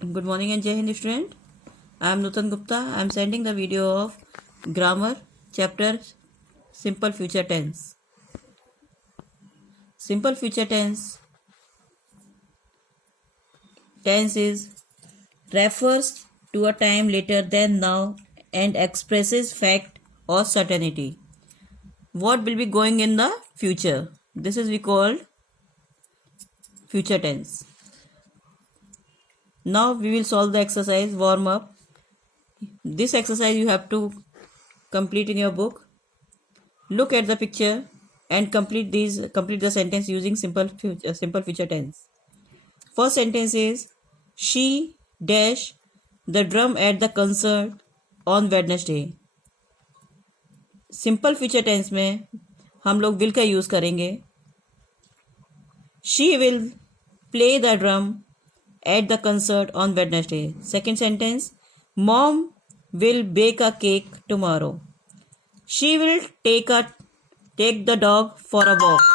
Good morning and Jai Hind student. I am Nutan Gupta. I am sending the video of grammar chapter simple future tense. Simple future tense is refers to a time later than now and expresses fact or certainty. What will be going in the future? This is we called future tense. Now we will solve the exercise warm up. This exercise you have to complete in your book. Look at the picture and complete the sentence using simple future tense. First sentence is she dash the drum at the concert on Wednesday. Simple future tense में हम लोग will का use करेंगे. She will play the drum at the concert on Wednesday. Second sentence mom will bake a cake tomorrow. She will take the dog for a walk.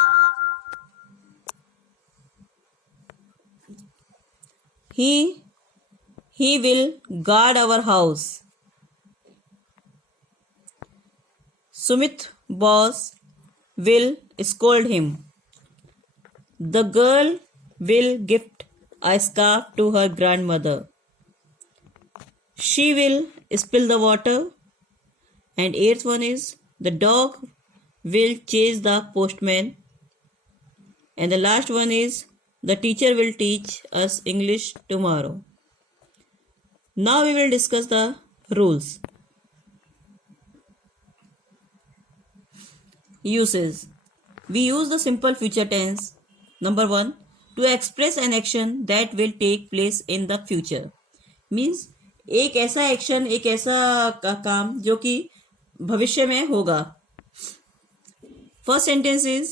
He will guard our house. Sumit boss will scold him. The girl will gift a scarf to her grandmother. She will spill the water. And eighth one is the dog will chase the postman. And the last one is the teacher will teach us English tomorrow. Now we will discuss the rules. Uses. We use the simple future tense. Number 1, to express an action that will take place in the future. Means एक ऐसा action, एक ऐसा काम जो कि भविष्य में होगा. First sentence is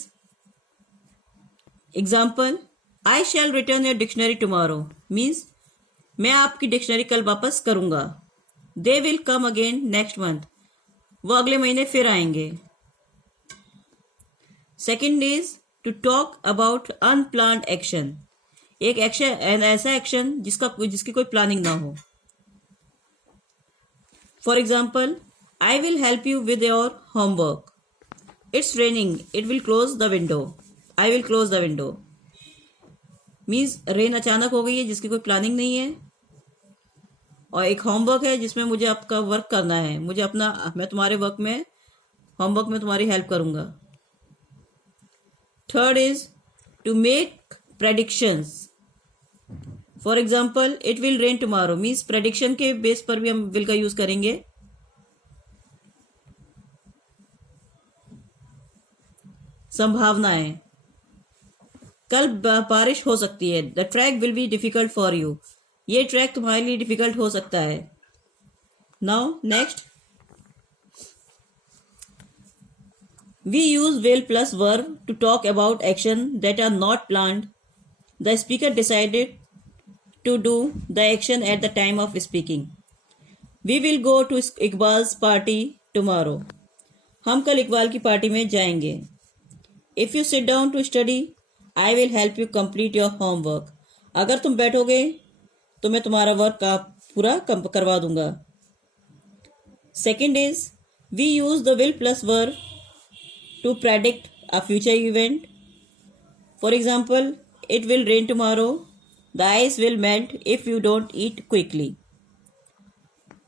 example, I shall return your dictionary tomorrow. Means मैं आपकी डिक्शनरी कल वापस करूंगा. They will come again next month. वो अगले महीने फिर आएंगे. Second is to talk about unplanned action. एक एक्शन, ऐसा एक्शन जिसकी कोई प्लानिंग ना हो. For example, I will help you with your homework. It's raining. It will close the window. I will close the window. Means rain अचानक हो गई है जिसकी कोई प्लानिंग नहीं है, और एक होमवर्क है जिसमें मुझे आपका वर्क करना है. मैं तुम्हारे होमवर्क में तुम्हारी हेल्प करूंगा. Third is to make predictions. For example, it will rain tomorrow. Means prediction के बेस पर भी हम will का यूज करेंगे. संभावनाएं, कल बारिश हो सकती है. The track will be difficult for you. ये ट्रैक तुम्हारे लिए डिफिकल्ट हो सकता है. Now next, we use will plus verb to talk about action that are not planned. The speaker decided to do the action at the time of speaking. We will go to Iqbal's party tomorrow. हम कल इकबाल की party में जाएंगे. If you sit down to study, I will help you complete your homework. अगर तुम बैठोगे तो मैं तुम्हारा वर्क का पूरा करवा दूंगा. Second is we use the will plus verb to predict a future event. For example, it will rain tomorrow. The ice will melt if you don't eat quickly.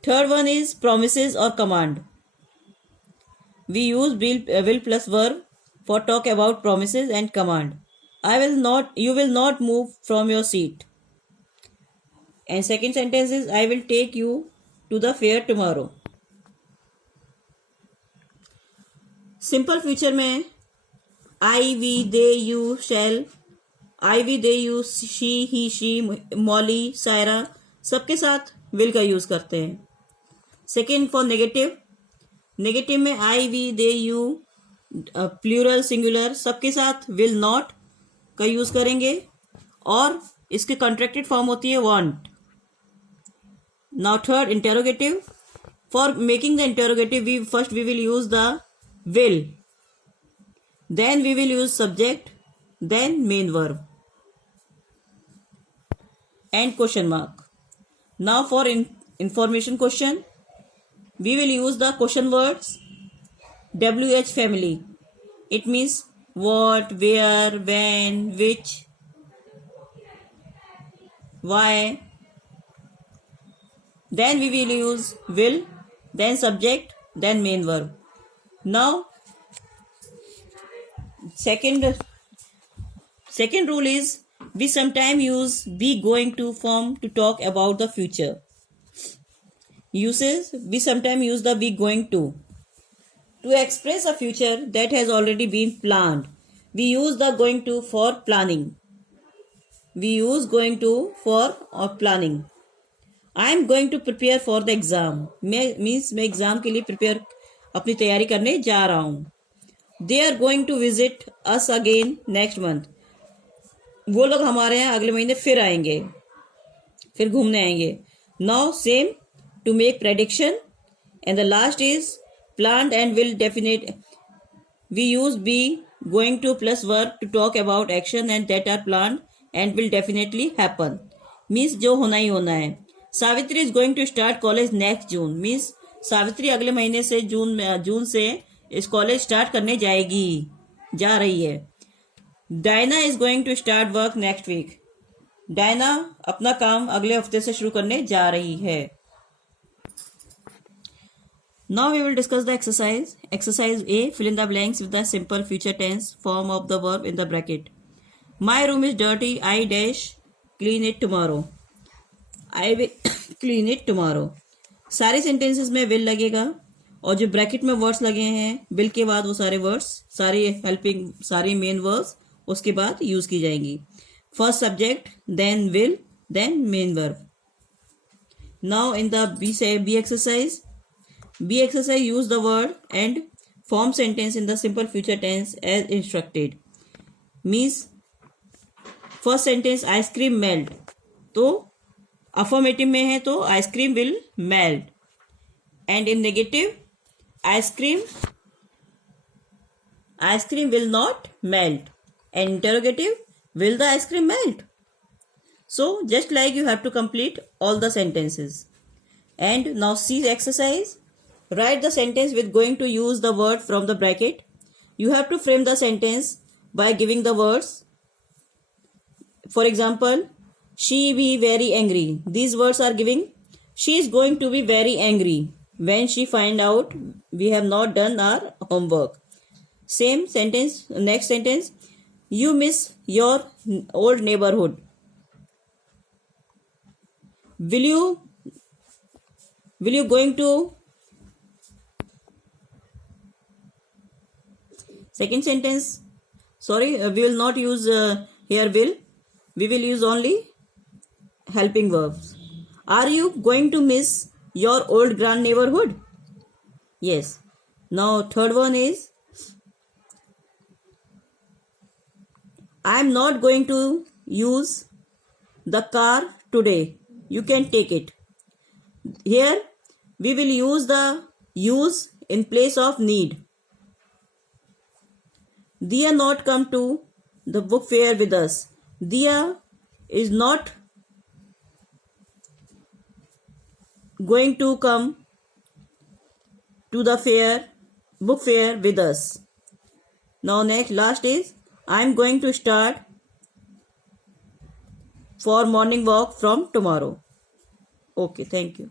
Third one is promises or command. We use will plus verb for talk about promises and command. You will not move from your seat. And second sentence is I will take you to the fair tomorrow. Simple future में I, we, they, you, shall, I, we, they, you, she, he, she, Molly, Saira सबके साथ will का use करते हैं. Second for negative में I, we, they, you, plural, singular सबके साथ will not का यूज करेंगे, और इसके कॉन्ट्रैक्टेड फॉर्म होती है want. Now third, interrogative. For making the interrogative we will use the will, then we will use subject, then main verb and question mark. Now for information question, we will use the question words WH family. It means what, where, when, which, why. Then we will use will, then subject, then main verb. Now second rule is we sometimes use be going to form to talk about the future. Uses we sometimes use the be going to express a future that has already been planned. We use the going to for planning. We use going to for or planning. I am going to prepare for the exam. Means मैं exam के लिए prepare अपनी तैयारी करने जा रहा हूँ. They are going to visit us again next month. वो लोग हमारे यहाँ अगले महीने फिर आएंगे, फिर घूमने आएंगे. Now same to make prediction, and the last is planned and will definite. We use be going to plus verb to talk about action and that are planned and will definitely happen. Means जो होना ही होना है. Savitri is going to start college next June. Means Savitri अगले महीने से जून से इस कॉलेज स्टार्ट करने जा रही है. Diana is going to start work next week. Diana अपना काम अगले हफ्ते से शुरू करने जा रही है. Now we will discuss the exercise. Exercise A, fill in the blanks with the simple future tense form of the verb in the bracket. My room is dirty, I dash clean it tomorrow. I will clean it tomorrow. सारे sentences में will लगेगा और जो bracket में words लगे हैं will के बाद वो सारे वर्ड्स, सारी मेन वर्ड्स उसके बाद यूज की जाएंगी. First subject, then will, then main verb. Now in the B exercise use the word and form sentence in the simple future tense as instructed. Means first sentence ice cream melt, तो affirmative में है तो ice cream will melt. And in negative ice cream will not melt. And interrogative will the ice cream melt. So just like you have to complete all the sentences. And now C exercise. Right the sentence with going to use the word from the bracket. You have to frame the sentence by giving the words. For example, she be very angry. These words are giving she is going to be very angry when she find out we have not done our homework. Same sentence, next sentence, you miss your old neighborhood. Will you going to. Second sentence, sorry, we will not use here will. We will use only helping verbs. Are you going to miss your old grand neighborhood? Yes. Now third one is I am not going to use the car today. You can take it. Here we will use the use in place of need. Diya not come to the book fair with us. Diya is not going to come to the book fair with us. Now last is I am going to start for morning walk from tomorrow. Okay, thank you.